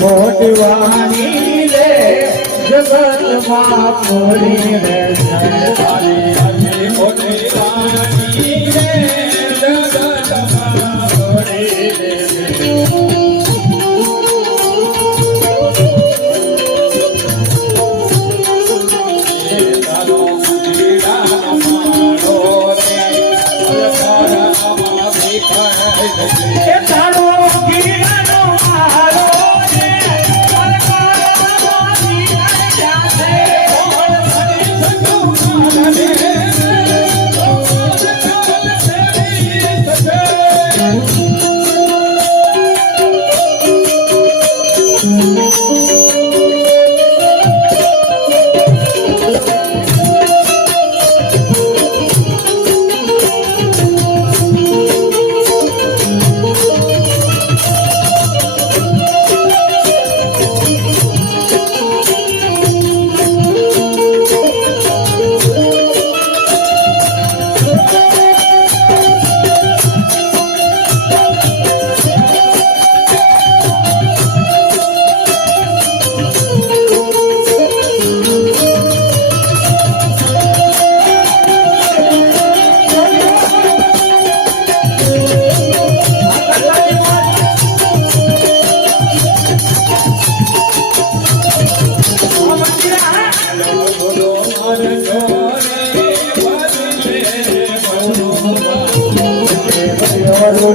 મોટવાની રે જગતમાં પૂરી રે તારી મોટવાની રે જગતમાં પૂરી રે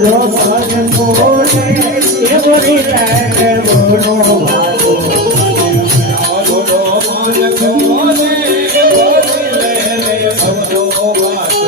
પૂરો પર બોલે એ બોલી લે બોલો વાતો બોલો માન બોલે બોલી લે બોલો વાતો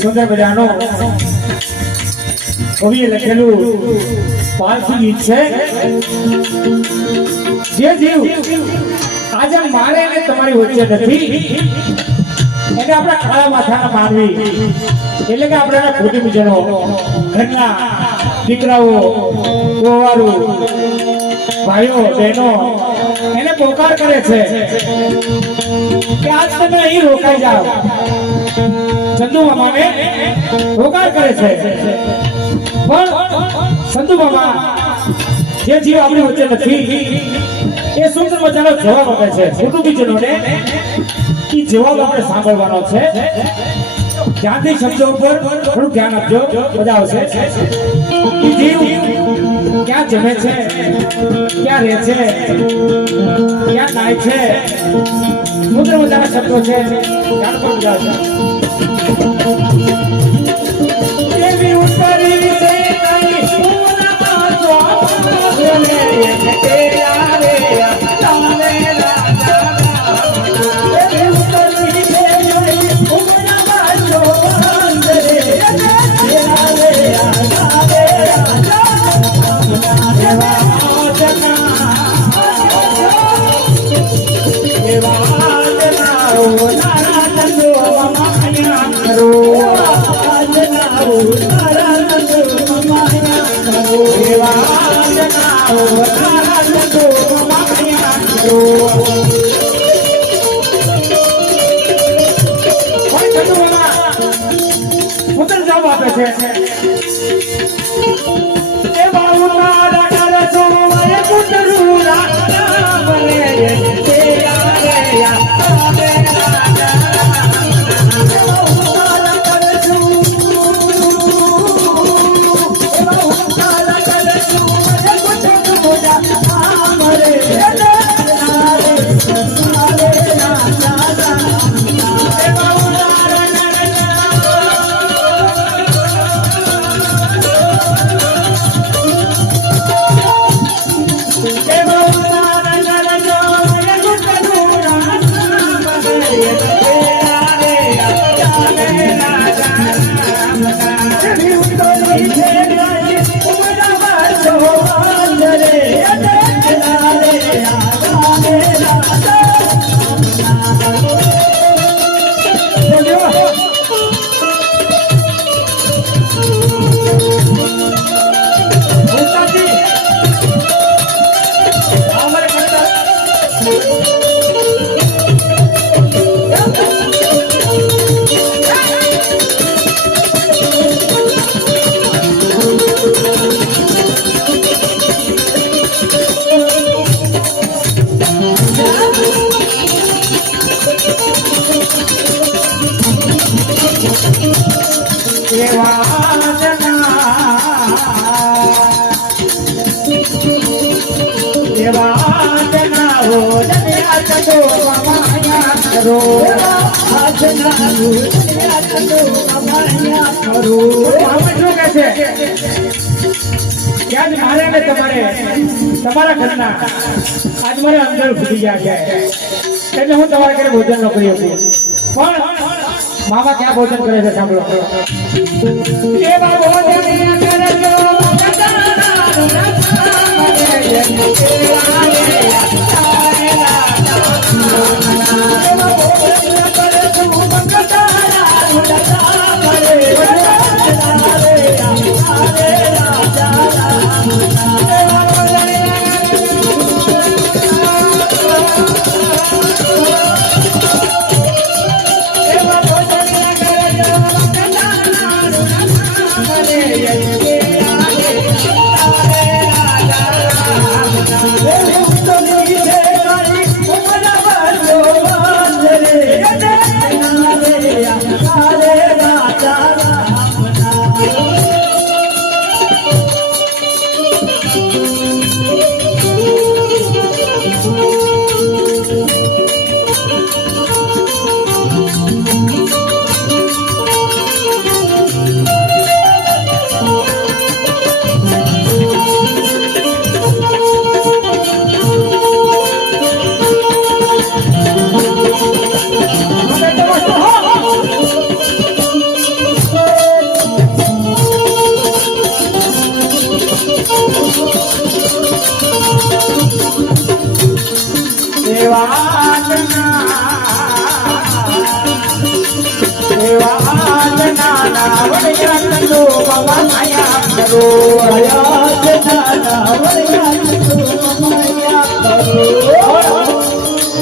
સુંદર મજાનો કવિએ લખેલું પારસી ગીત છે. જે જીવ આજે મારે ને તમારી વચ્ચે નથી એને આપણા ખાડા માથાના માનવી એટલે કે આપણા કુટુંબીજનો ઘરના દીકરાઓ ગોવારું ભાઈઓ બહેનો એને પોકાર કરે છે કે આજ તમે અહીં રોકાઈ જાઓ. ચંદુ મામાને પોકાર કરે છે પણ સંતુ બાબા જે જીવ આપણી વચ્ચે નથી એ સુંદર મજાનો જવાબ આપે છે કુટુંબીજનોને એ જવાબ આપણે સાંભળવાનો છે ધ્યાનથી શબ્દો ઉપર થોડું ધ્યાન આપજો મજા આવશે એ જીવ ક્યાં જમે છે ક્યાં રહે છે ક્યાં નાય છે સુંદર મજાના શબ્દો છે ધ્યાન પર મજા આવશે દેવી ઉતરી છે તમારા ઘરના આજ મને અંદર ઘૂસી ગયા છે એટલે હું તમારા ઘરે ભોજન ન કરી શકું પણ મામા ક્યાં ભોજન કરે છે સાંભળો એવા ભોજન કરજો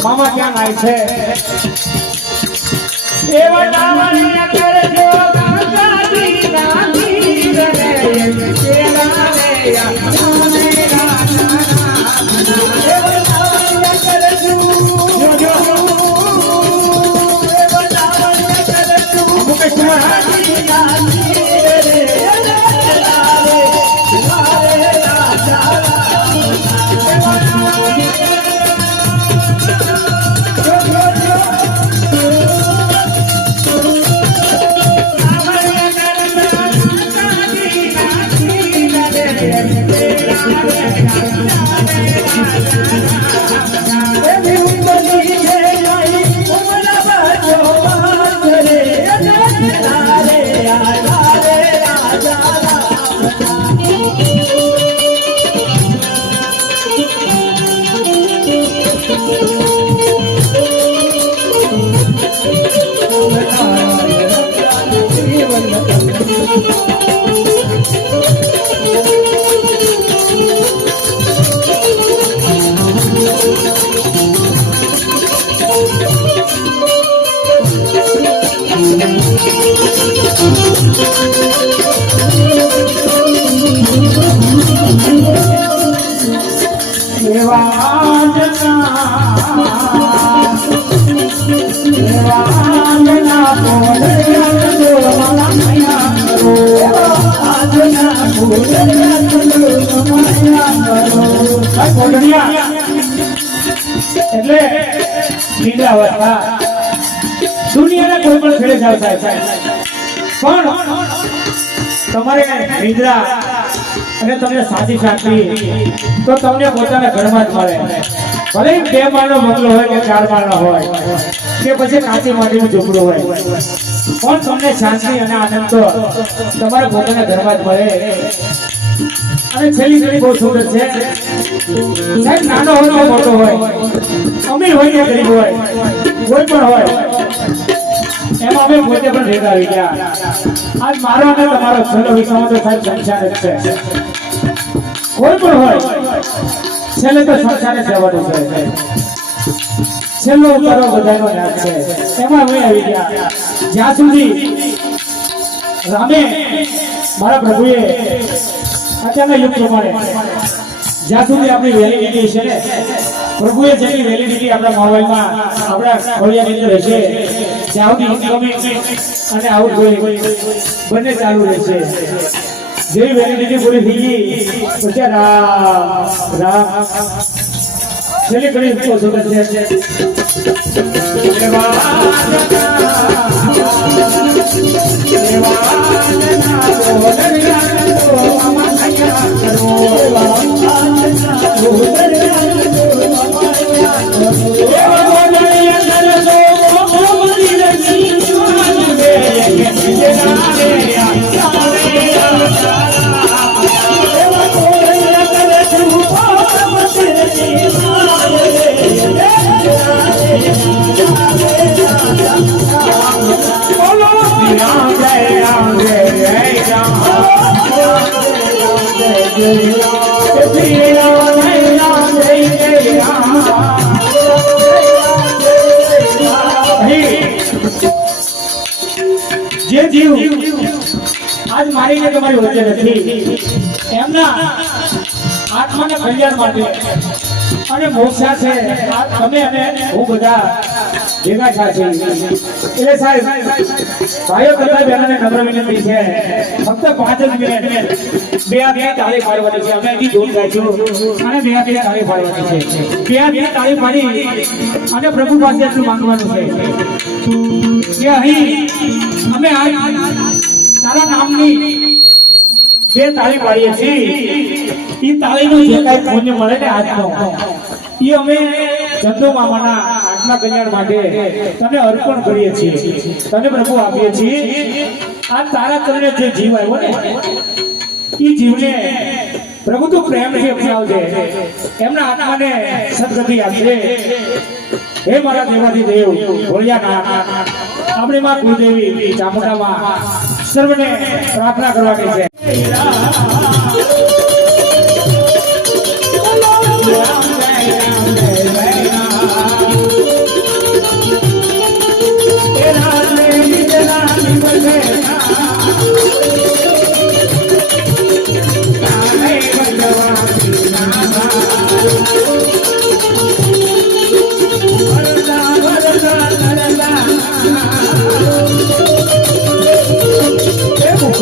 મામા ક્યાં નાય છે એવા ડાવણિયા કરજો ગંગાજી ગાંધી રે કેલા રે એટલે નિંદ્રા અવસ્થા દુનિયાના કોઈ પણ છેડે જાવ સાહેબ પણ તમારે નિંદ્રા અને તમને સાચી શાંતિ તો તમને પોતાના ઘરમાં જ મળે, ભલે 2 માળનો બંગલો હોય કે 4 માળનો હોય કે પછી કાચી માટીનું ઝૂંપડું હોય, પણ તમને શાંતિ અને આનંદ તો તમારા પોતાના ઘરમાં જ મળે. અને છેલ્લી ઘડી બહુ સુંદર છે સાહેબ, નાનો હોય કે મોટો હોય, અમીર હોય કે ગરીબ હોય, કોઈ પણ હોય, એમાં અમે પોતે પણ ભેગા આવી ગયા. આજ મારો અને તમારો છેલ્લો વિષય તો સાહેબ સંસાર જ છે. કોઈ પણ હોય છેલ્લે તો સંસારે જવાનું છે, છેલ્લો ઉતારો બધાનો યાદ છે. એમાં અમે આવી ગયા જ્યાં સુધી રામે મારા પ્રભુએ અત્યારના યુગ પ્રમાણે જ્યાં સુધી આપણી વેલિડિટી છે ને, પ્રભુએ જેની વેલિડિટી આપણા મોબાઈલમાં આપણા ખોડિયાની અંદર રહેશે ત્યાં સુધી ઇન્કમિંગ અને આઉટગોઈંગ બંને ચાલુ રહેશે. જેવી વેલિડિટી પૂરી થઈ ગઈ પછી રામ રામ છેલ્લી ઘડી તો સુંદર છે. જે જીવ આજ મારીને તમારી વચ્ચે નથી, એમના આત્માને કલ્યાણ માટે અને મોક્ષા છે તમે અને હું બધા ભેગા થયા છે. એટલે સાહેબ ભાઈઓ કરતા બહેનોને નમ્ર વિનંતી છે, ફક્ત 5 જ મિનિટ બે તાળી પાડવાની છે. અમે અહીંથી દૂર ગાઈશું અને બે તાળી પાડવાની છે. બે તાળી પાડી અને પ્રભુ પાસે એટલું માંગવાનું છે કે અહીં અમે તારા નામની 2 તાળી પાડીએ છીએ. એ તાળીનો જે કાંઈ પુણ્ય મળે ને આજનો એ અમે ચંદુ મામાના આત્મા કલ્યાણ માટે તને અર્પણ કરીએ છીએ, તને પ્રભુ આપીએ છીએ. આ તારા ચરણે જે જીવ આવ્યો ને એ જીવને પ્રભુ તું પ્રેમથી અપનાવજે, એમના આત્માને સદગતિ આપજે. હે મારા દેવાથી દેવ ભોળિયાનાથ, આપણે માં કુળદેવી ચામુંડામાં સર્વને પ્રાર્થના કરવાની છે.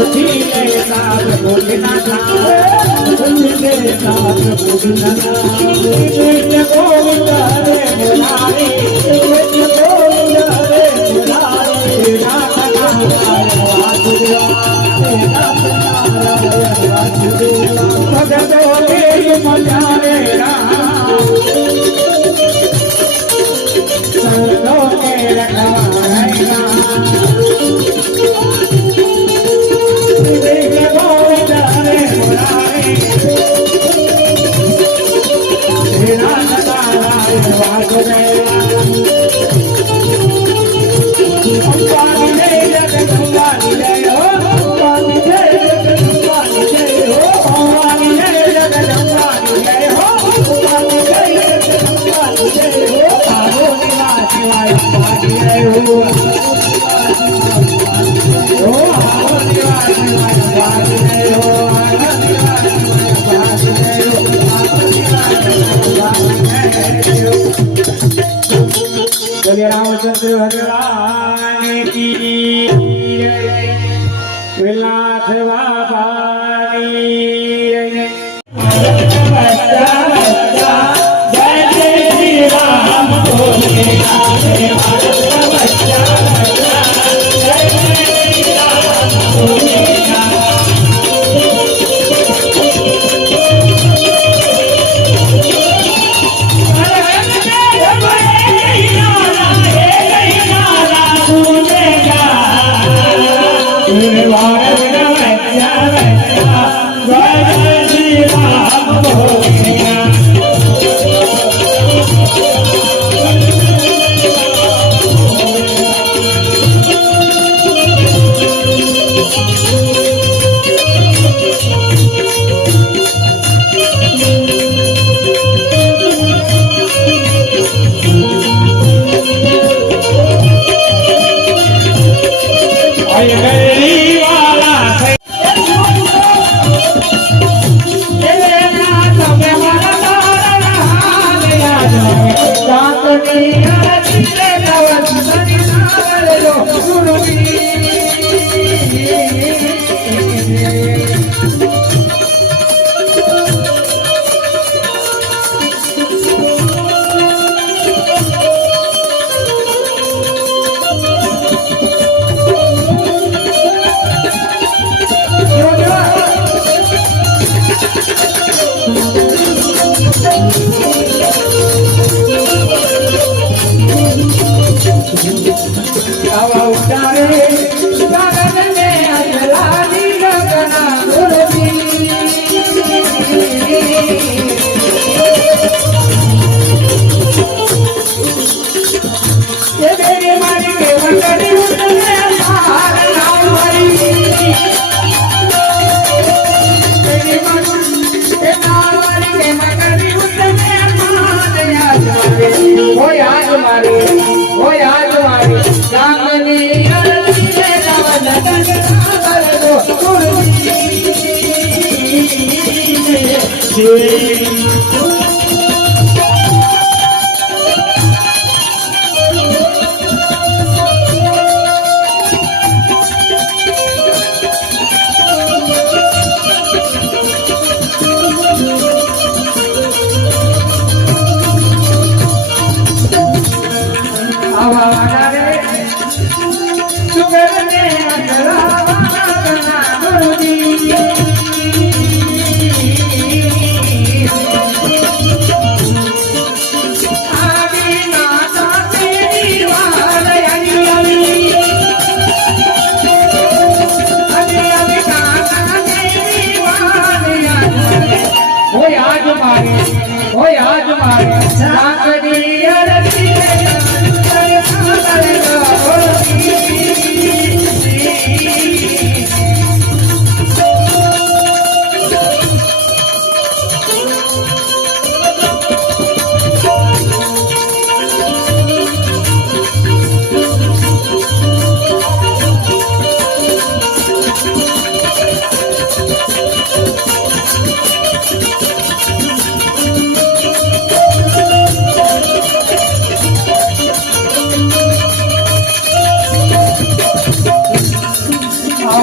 સુખી લેતા પ્રભુના નામ સુખી લેતા પ્રભુના નામ કૃષ્ણ ગોવિંદ હરે મુરારી કૃષ્ણ ગોવિંદ હરે મુરારી નાથ નારાયણ વાસુદેવા ભગતો દેવ મજારે રામ સંતો કે રખવાય रामचंद्र भगवान की विलास बाबानी जय श्री राम बोले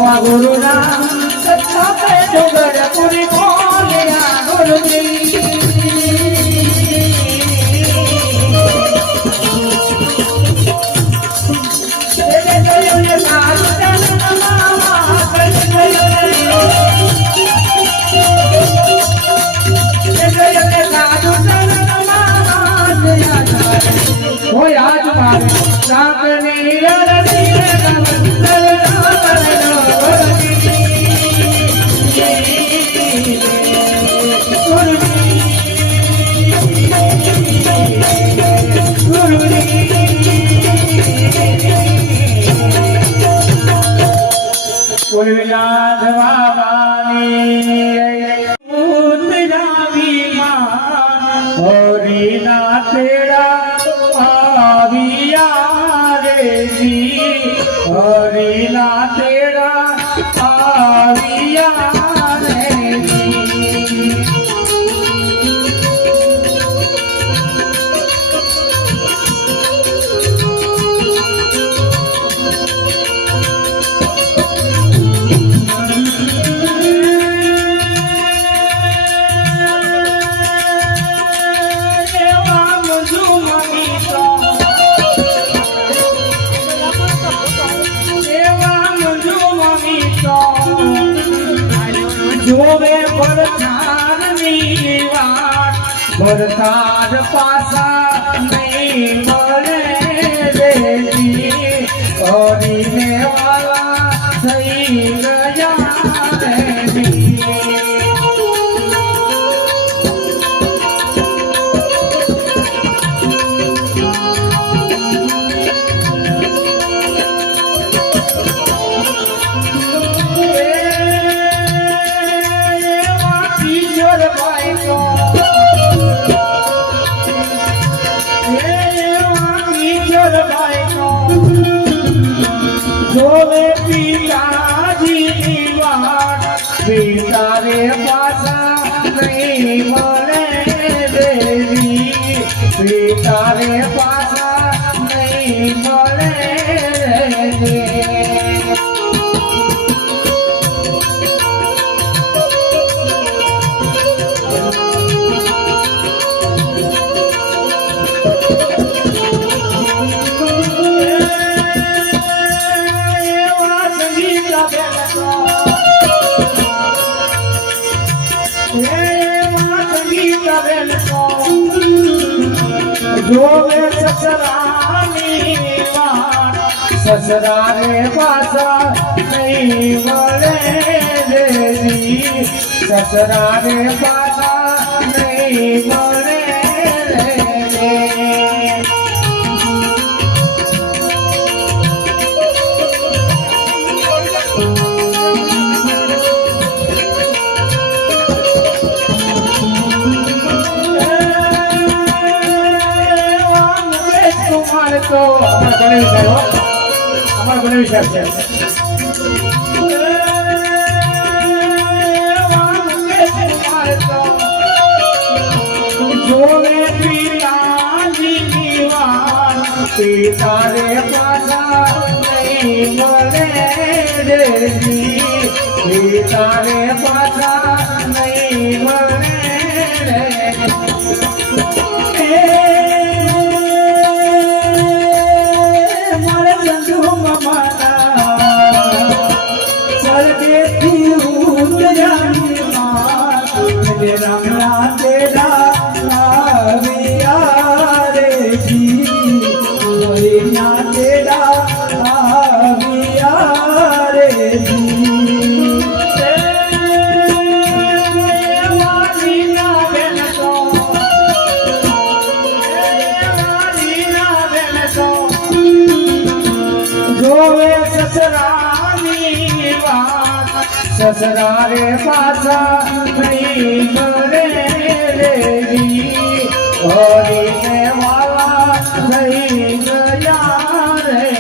गुरु नाम सत्ता पे डोगर पूरी खोलिया गुरु जी आज मारे चांदनी तेरा आविया रे जी हरिना तेरा आविया रे जी જોવે પરધાનની વાત પરધાન પાસા નહીં મળે રેજી હરીને વાલા થઈ ગયા રેજી જોવે પિતાજીની વાત પિતા રે પાછા નહીં મળે દેવી પિતા રે પાછા નહીં મળે જોવે સસરાની વાત સસરા રે પાછા નહીં મળે રેજી સસરા રે પાછા નહીં મળે તો અમારા બને વિચાર છે જોવે પિતાજીની વાત પિતા રે પાછા નહીં મળે રેજી પિતા રે પાછા નહીં મળે रमना तेरा आविया रे जी हरिना तेरा आविया रे जी वालीना बेन तो જોવે સસરાની વાત સસરા રે પાછા નહીં મળે રેજી હરીને વાલા થઈ ગયા રે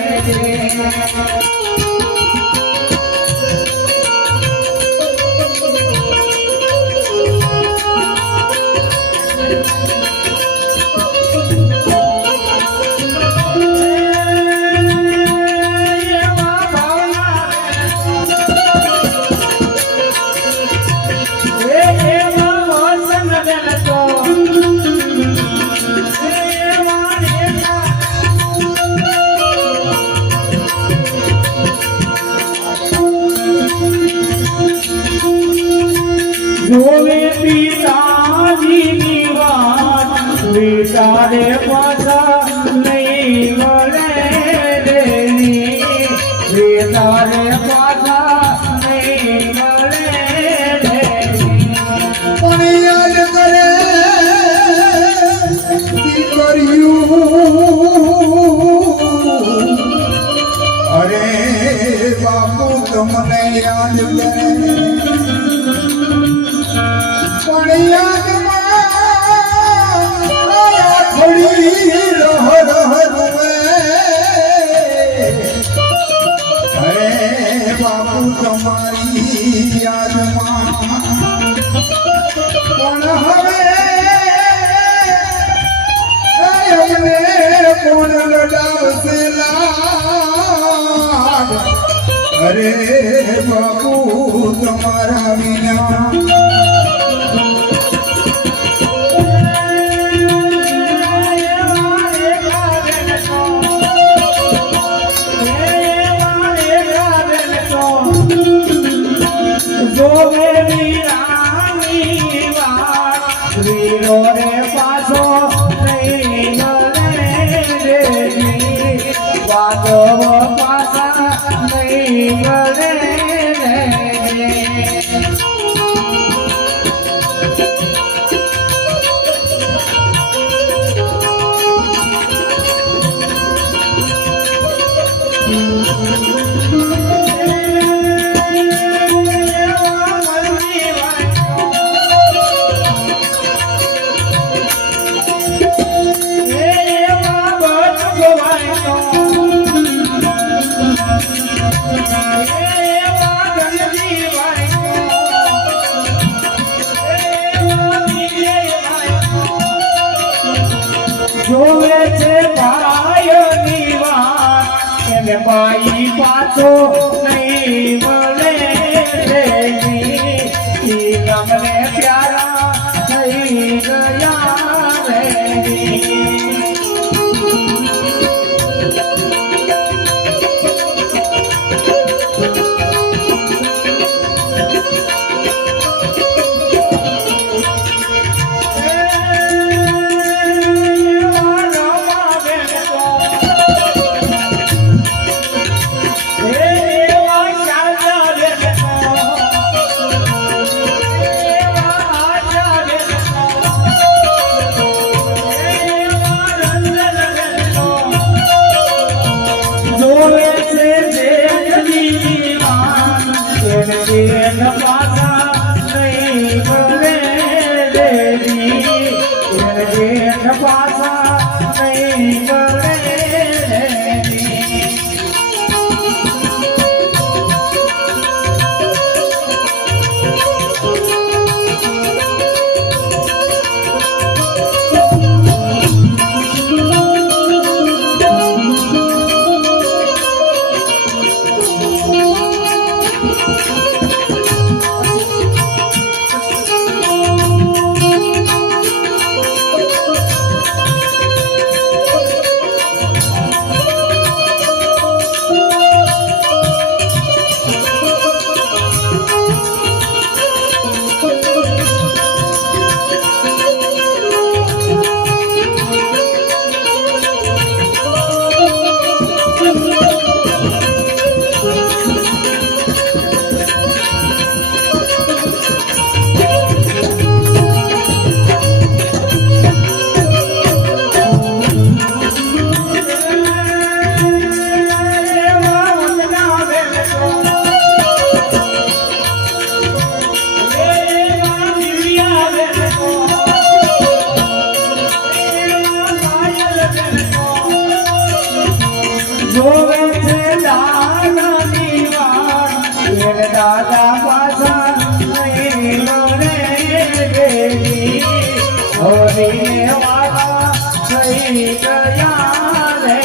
તારે પાછા નહીં મળે રે તારે પાછા નહીં મળે રે પણ યાદ કરે દીકરીયું અરે બાપુ તમને યાદ કરે પણ યાદમાં થોડી રહ રૂવે અરે બાપુ તમારી યાદમાં પણ હવે અમને કોણ લડાવશે લાડ અરે બાપુ તમારા વિના પાછો નહીં મળે પાછા નહીં મળે જોવે છે ભાઈઓની વાત એને ભાઈ પાછો નહીં મળે ગમને પ્યારા થઈ ગયા રે પાછા નહીં મળે દાદા પાછા નહીં મળે હોરી વાળા થઈ ગયા રે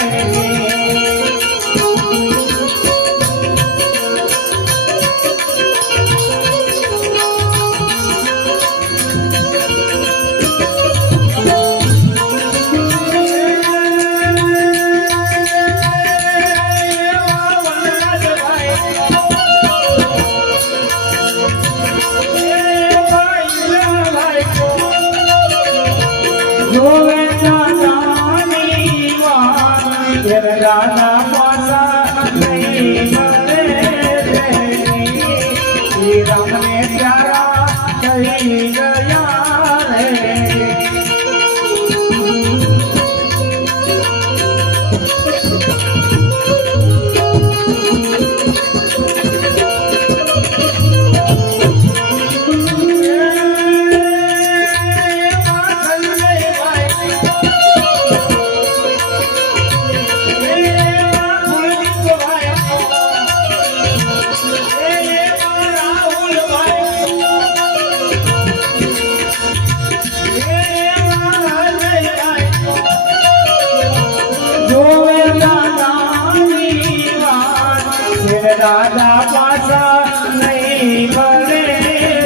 દાદા પાછા નહીં મળે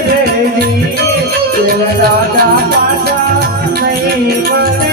રે દાદા પાછા નહીં મળે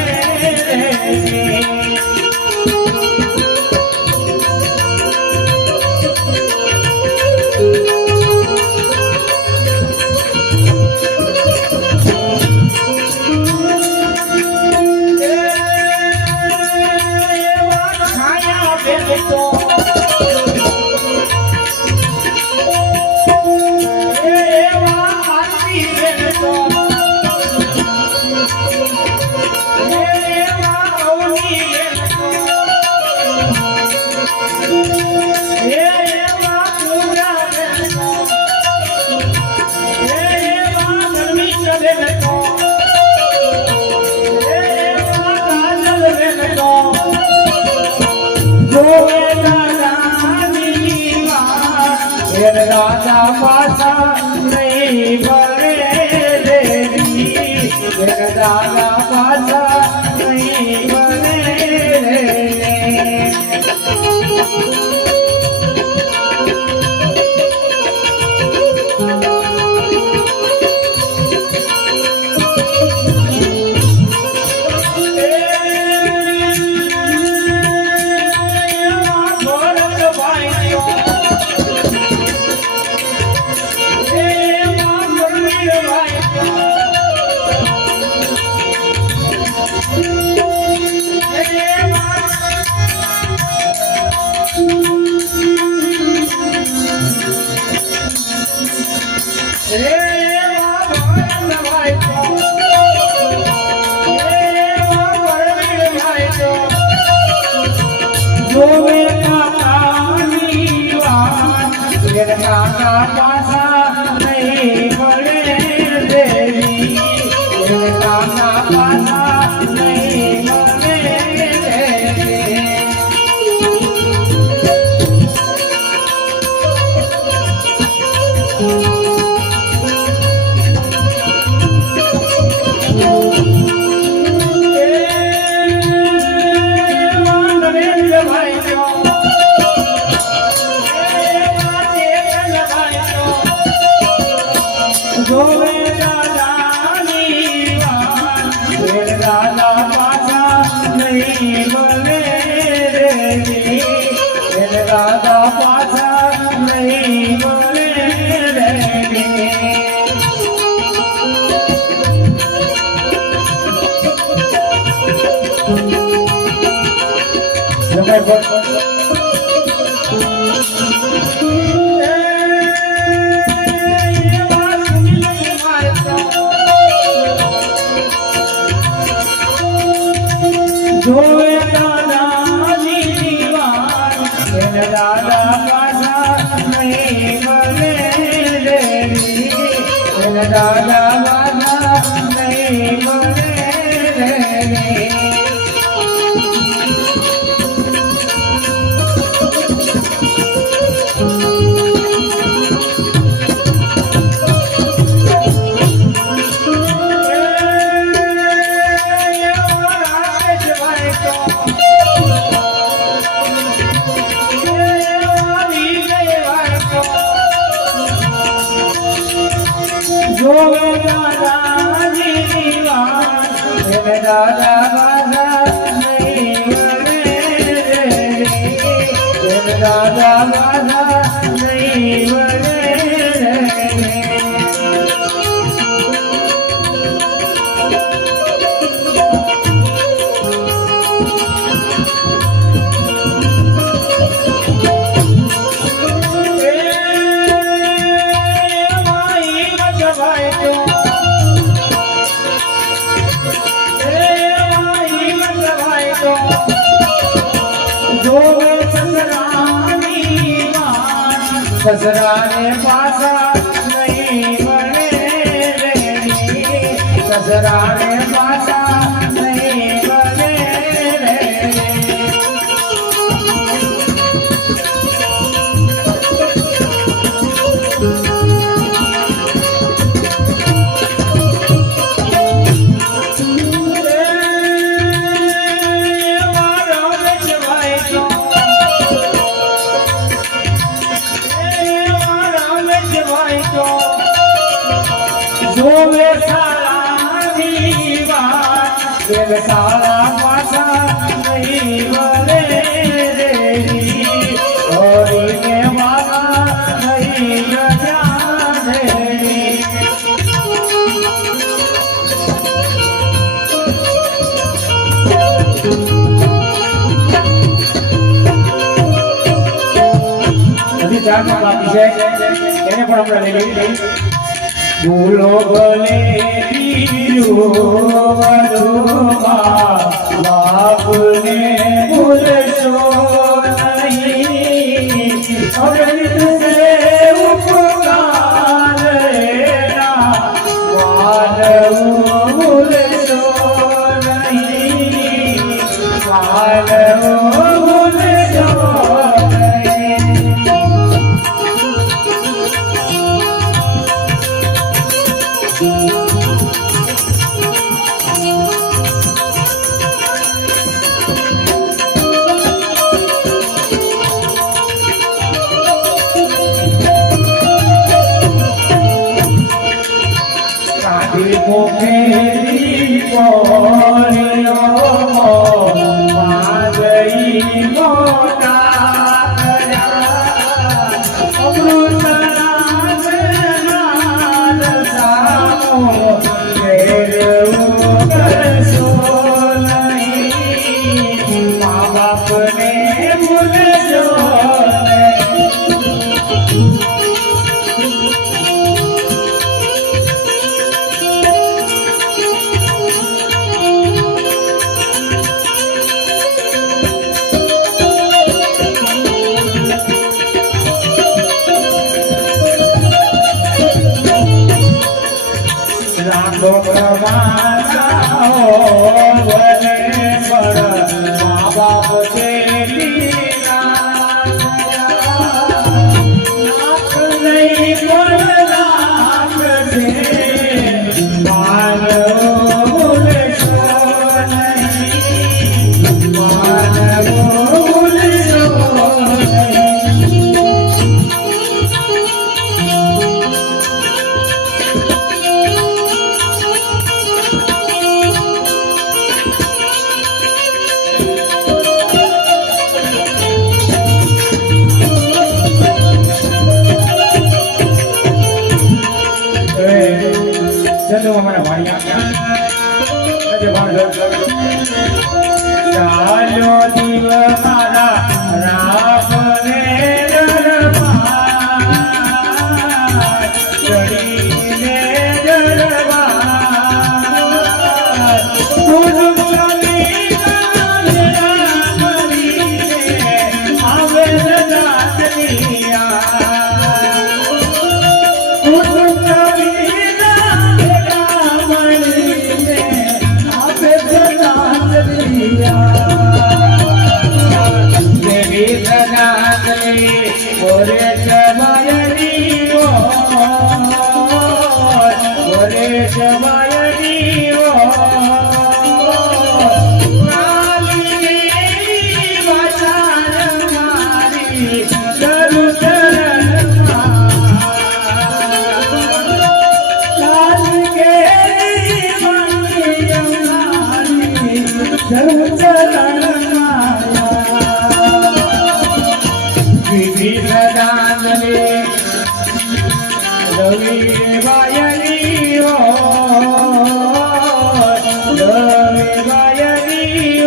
દાદા પાછા નહીં મળે દેવી દાદા પાછા નહીં મળે કાકા પાછા નહીં મળે દેવી કાકા પાછા નહીં મળે દાદા પાછા નહીં મળે દાદા પાછા નહીં મળે જોવે દાદાની દીવાન દાદા પાછા નહીં મળે દેવી દાદા પાછા નહીં મળે દાદા બાધા નહીં મળે દાદા બાધા નહીં મળે સસરાને પાછા નહીં મળે સસરાને પાછા નહીં મળે સારા પાછા નહીં વળે રેડી ઓરીને વાલા નહીં ગજા રેડી હજી 4 માં બાકી છે એને પણ આપણે લઈ લઈએ ભૂલો ભલે બાપને ભૂલશો નહીં હવે ઉપકાર ભૂલશો નહીં ભૂલશો મોકેરી કોરિયો માગઈ મોટા અમૃતના નાદ સામો ફેરવું કરશો નહીં મા બાપને ભૂલશો રાખો પ્રમાણા વને પર મા બાપ તેલી નાખ નહીં પણ રાખજે માન ભૂલશો નહીં માન ભૂલશો નહીં ચલો અમારા ભાઈ ચાલો દીવ મારા રામને દરબાર ચડીને દરબાર ગુરુ ચલી આવે દેવી સદાતલી ઓરે ચમાયની ઓરે ચમાયની રવિ વાયની રવિ વાયની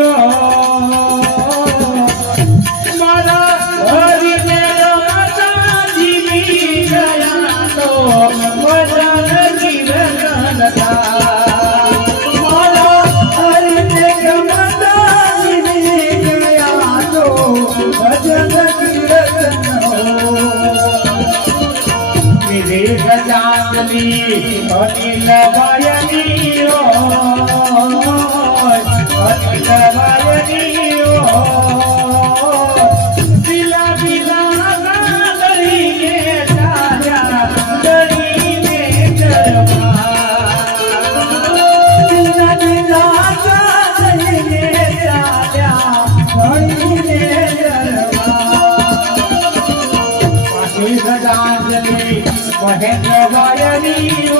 મારા હરિને રમતા જીવી ગયા તો વચન જીવનતા મારા હરિને રમતા જીવી ગયા તો વચન સજાતલી અનિલ વાયની અનિલ વાયની દિલા દિલા કરીને ચાલ્યા ડરીને દિલા દિલા કરીને ચાલ્યા ડરીને પાછી સજાતલી બહેન વાયની ઓ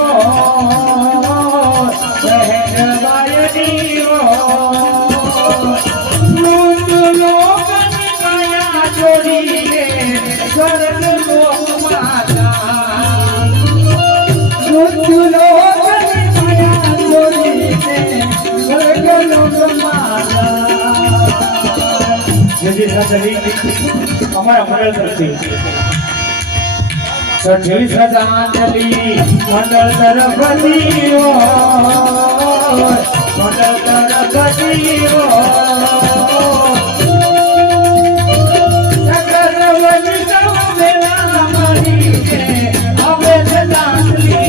બહેન વાયની ઓ લોકની માયા છોડીને સ્વર્ગ લોકમાં લોકની માયા છોડીને સ્વર્ગ લોકમાં જય અમારા મંડળ તરફથી સઠી શ્રદ્ધાંજલિ મંડળ તરફથી મંડળ તરફથી સકરવની સૌવેલા મળીને અમે શ્રદ્ધાંજલિ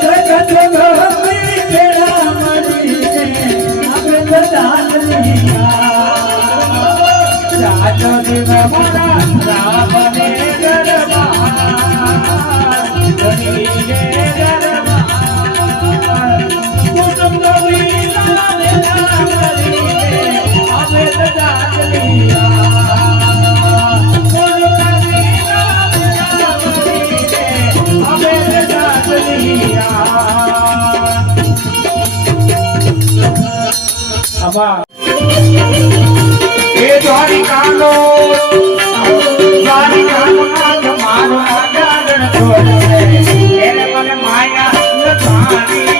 સકરવની વેલા મળીને અમે શ્રદ્ધાંજલિ સાચો દિન મોરા રામને દરબાર ગણીને દરબાર કુટુંબ વિના વેલા મળીને અમે સદાચલિયા કુટુંબ વિના વેલા મળીને અમે સદાચલિયા આભાર એ દ્વારિકાનો મારો આગારણ છોડે એને મને માયા લખાણી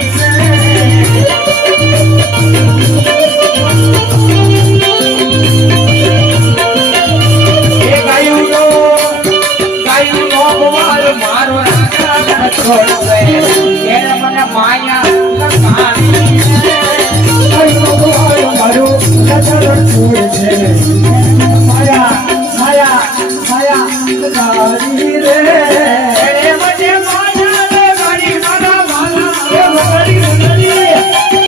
એ ગાયુનો મારો આગારણ છોડે એને મને માયા લખાણી